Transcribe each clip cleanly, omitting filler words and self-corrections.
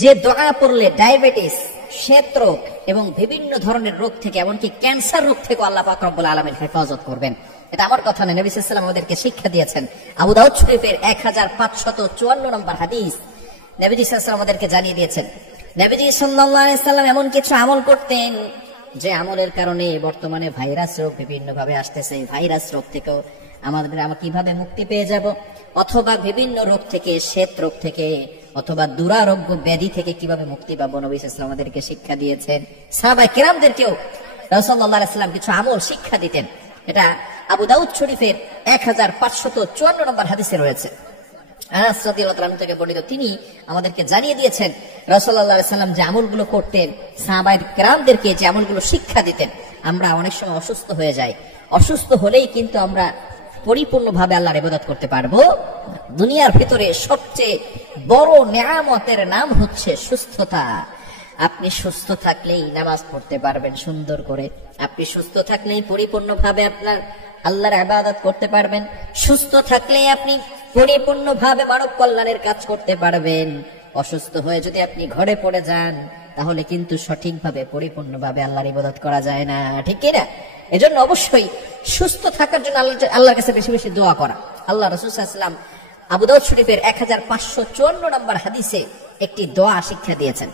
যে দোয়া পড়লে ডায়াবেটিস, শ্বেত রোগ এবং বিভিন্ন ধরনের রোগ থেকে, এমনকি ক্যান্সার রোগ থেকে আল্লাহ পাক রব্বুল আলামিন হেফাজত করবেন। এটা আমার কথা নয়, নবী সাল্লাল্লাহু আলাইহি ওয়াসাল্লাম আমাদেরকে শিক্ষা দিয়েছেন। আবু দাউদ শরীফের 1554 নম্বর হাদিস নবীজি সাল্লাল্লাহু আলাইহি ওয়াসাল্লাম আমাদেরকে জানিয়ে দিয়েছেন। নবীজি সাল্লাল্লাহু আলাইহি ওয়াসাল্লাম এমন কিছু আমল করতেন যে আমলের কারণে বর্তমানে ভাইরাস রোগ বিভিন্ন ভাবে আসতেছে, ভাইরাস রোগ থেকেও আমরা কিভাবে মুক্তি পেয়ে যাব, অথবা বিভিন্ন রোগ থেকে, শ্বেত রোগ থেকে, অথবা দুরারোগ্য ব্যাধি থেকে কিভাবে মুক্তি পাবো, নবী সাল্লাল্লাহু আলাইহি ওয়াসাল্লাম আমাদেরকে শিক্ষা দিয়েছেন। সাহাবায়ে কেরামদেরকেও রাসূলুল্লাহ সাল্লাল্লাহু আলাইহি ওয়াসাল্লাম কিছু আমল শিক্ষা দিতেন। এটা আবু দাউদ শরীফের 1554 নম্বর হাদিসে রয়েছে। আনাস রাদিয়াল্লাহু তাআলা থেকে বর্ণিত, তিনি আমাদেরকে জানিয়ে দিয়েছেন রাসূলুল্লাহ সাল্লাল্লাহু আলাইহি ওয়াসাল্লাম যে আমলগুলো করতেন, সাহাবায়ে কেরামদেরকে যে আমলগুলো শিক্ষা দিতেন। আমরা অনেক সময় অসুস্থ হয়ে যাই, অসুস্থ হলেই কিন্তু আমরা পরিপূর্ণভাবে আল্লাহর ইবাদত করতে পারবো। দুনিয়ার ভিতরে সবচেয়ে বড় নেয়ামতের নাম হচ্ছে সুস্থতা। আপনি সুস্থ থাকলেই নামাজ পড়তে পারবেন সুন্দর করে, আপনি সুস্থ থাকলেই পরিপূর্ণভাবে আপনার আল্লাহর ইবাদত করতে পারবেন, সুস্থ থাকলেই আপনি পরিপূর্ণভাবে মানব কল্যাণের কাজ করতে পারবেন। অসুস্থ হয়ে যদি আপনি ঘরে পড়ে যান, তাহলে কিন্তু সঠিকভাবে পরিপূর্ণভাবে আল্লাহর ইবাদত করা যায় না, ঠিক কি না? এজন্য অবশ্যই সুস্থ থাকার জন্য আল্লাহর কাছে বেশি বেশি দোয়া করা। আল্লাহ রাসূল সাল্লাল্লাহু আলাইহি ওয়াসাল্লাম আবু দাউদ শরীফের 1554 নম্বর হাদিসে একটি দোয়া শিক্ষা দিয়েছেন।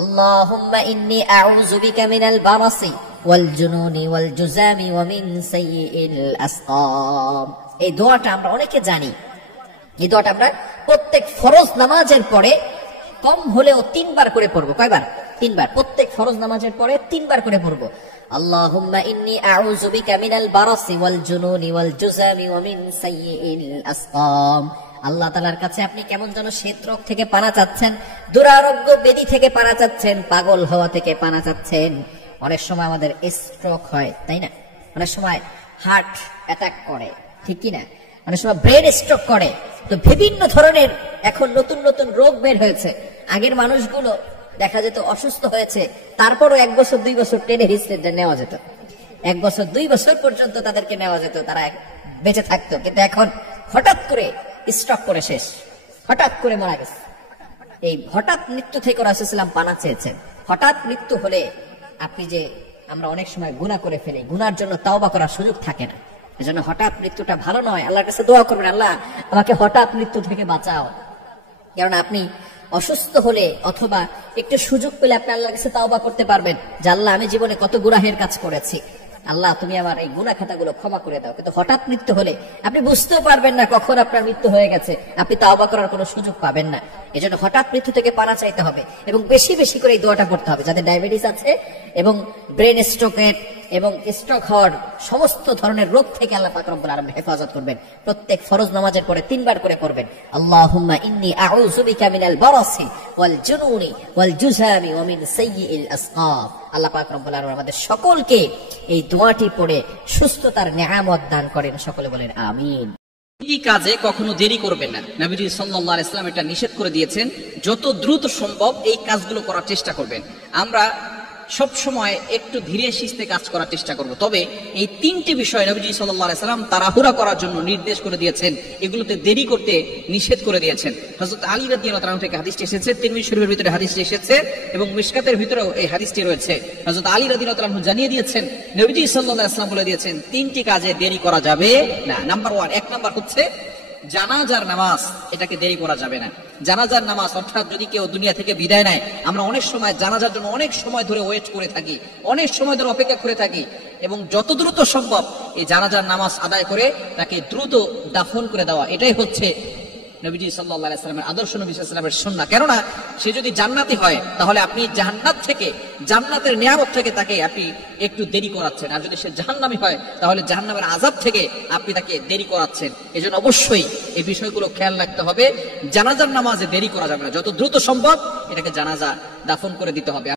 আল্লাহুম্মা ইন্নী আউযু বিকা মিনাল বারাসি ওয়াল জুনুনি ওয়াল জুযামি ওয়া মিন সাইয়্যিল আসকাম। এই দোয়াটা আমরা অনেকে জানি। এই দোয়াটা আমরা প্রত্যেক ফরজ নামাজের পরে কম হলেও 3 বার করে পড়বো। কয়বার? 3 বার। প্রত্যেক ফরজ নামাজের পরে 3 বার করে পড়বো। আল্লাহুম্মা ইন্নী আউযু বিকা মিনাল বারাসি ওয়াল জুনুনি ওয়াল জুযামি ওয়া মিন সাইয়্যিল আসকাম। আল্লাহ তাআলার কাছে আপনি কেমন যেন শ্বেত রোগ থেকে পানা চাচ্ছেন, দুরারোগ্য ব্যাধি থেকে পানা চাচ্ছেন, পাগল হওয়া থেকে পানা চাচ্ছেন। অনেক সময় আমাদের স্ট্রোক হয়, তাই না? অনেক সময় হার্ট অ্যাটাক করে, ঠিক কি না? অনেক সময় ব্রেন স্ট্রোক করে। তো বিভিন্ন ধরনের এখন নতুন নতুন রোগ বের হয়েছে। আগের মানুষগুলো দেখা যেত অসুস্থ হয়েছে, তারপরও 1 বছর 2 বছর টেনে হিস্ট্রি নেওয়া যেত, 1 বছর 2 বছর পর্যন্ত তাদেরকে নেওয়া যেত, তারা বেঁচে থাকতো। কিন্তু এখন হঠাৎ করে স্ট্রোক করে শেষ, হঠাৎ করে মারা গেছে। এই হঠাৎ মৃত্যু থেকে রাসূল সাল্লাল্লাহু আলাইহি ওয়াসাল্লাম পানা চেয়েছেন। হঠাৎ মৃত্যু হলে আপনি যে আমরা অনেক সময় গুনাহ করে ফেলি, গুনার জন্য তাওবা করার সুযোগ থাকে না। এজন্য হঠাৎ মৃত্যুটা ভালো নয়। আল্লাহর কাছে দোয়া করবেন, আল্লাহ আমাকে হঠাৎ মৃত্যু থেকে বাঁচাও। কারণ আপনি অসুস্থ হলে অথবা একটু সুযোগ পেলে আপনি আল্লাহর কাছে তাওবা করতে পারবেন যে আল্লাহ আমি জীবনে কত গুনাহের কাজ করেছি, আল্লাহ তুমি আমার এই গুনাহ খাতাগুলো ক্ষমা করে দাও। কিন্তু হঠাৎ মৃত্যু হলে আপনি বুঝতেও পারবেন না কখন আপনার মৃত্যু হয়ে গেছে, আপনি তাওবা করার কোনো সুযোগ পাবেন না। এজন্য হঠাৎ মৃত্যু থেকে পানা চাইতে হবে এবং বেশি বেশি করে এই দোয়াটা পড়তে হবে। যাদের ডায়াবেটিস আছে এবং ব্রেন স্ট্রোকের এবং স্ট্রোক হওয়ার সমস্ত ধরনের রোগ থেকে আল্লাহ পাক রব্বুল আলামিন হেফাজত করবেন। প্রত্যেক ফরজ নামাজের পরে 3 বার করে পড়বেন, আল্লাহুম্মা ইন্নী আউযু বিকা মিনাল বারাসি ওয়াল জুনুনি ওয়াল জুযামি ওয়া মিন সাইয়্যিল আসকাম। আল্লাহ পাক রব্বুল আলামিন আমাদের সকলকে এই দোয়াটি পড়ে সুস্থতার নেয়ামত দান করেন। সকলে বলেন আমিন। এই কাজে কখনো দেরি করবেন না। নবীজি সাল্লাল্লাহু আলাইহি ওয়াসাল্লাম এটা নিষেধ করে দিয়েছেন। যত দ্রুত সম্ভব এই কাজগুলো করার চেষ্টা করবেন। আমরা সব সময় একটু ধীরে সুস্থে কাজ করার চেষ্টা করব। তবে এই 3টি বিষয় নবীজি সাল্লাল্লাহু আলাইহি ওয়াসাল্লাম তাড়াহুড়া করার জন্য নির্দেশ করে দিয়েছেন, এগুলোতে দেরি করতে নিষেধ করে দিয়েছেন। হযরত আলী রাদিয়াল্লাহু তাআলা থেকে হাদিসটি এসেছে, তিরমিজি শরীফের ভিতরে হাদিসটি এসেছে এবং মিশকাতের ভিতরেও এই হাদিসটি রয়েছে। হযরত আলী রাদিয়াল্লাহু তাআলা জানিয়ে দিয়েছেন, নবীজি সাল্লাল্লাহু আলাইহি ওয়াসাল্লাম বলে দিয়েছেন 3টি কাজে দেরি করা যাবে না। নাম্বার 1, 1 নাম্বার হচ্ছে জানাজার নামাজ, এটাকে দেরি করা যাবে না। জানাজার নামাজ অর্থাৎ যদি কেউ দুনিয়া থেকে বিদায় নেয়, আমরা অনেক সময় জানাজার জন্য অনেক সময় ধরে ওয়েট করে থাকি, অনেক সময় ধরে অপেক্ষা করে থাকি এবং যত দ্রুত সম্ভব এই জানাজার নামাজ আদায় করে তাকে দ্রুত দাফন করে দেওয়া, এটাই হচ্ছে নবীজি সাল্লাল্লাহু আলাইহি ওয়াসাল্লামের আদর্শ, নবী সাল্লাল্লাহু আলাইহি ওয়াসাল্লামের সুন্নাহ। কেননা সে যদি জান্নাতি হয় তাহলে আপনি জান্নাত থেকে, জান্নাতের নিয়ামত থেকে তাকে আপনি একটু দেরি করাচ্ছেন, আর যদি সে জাহান্নামী হয় তাহলে জাহান্নামের আযাব থেকে আপনি তাকে দেরি করাচ্ছেন। এজন্য অবশ্যই এই বিষয়গুলো খেয়াল রাখতে হবে। জানাজার নামাজে দেরি করা যাবে না, যত দ্রুত সম্ভব এটাকে জানাজা দাফন করে দিতে হবে।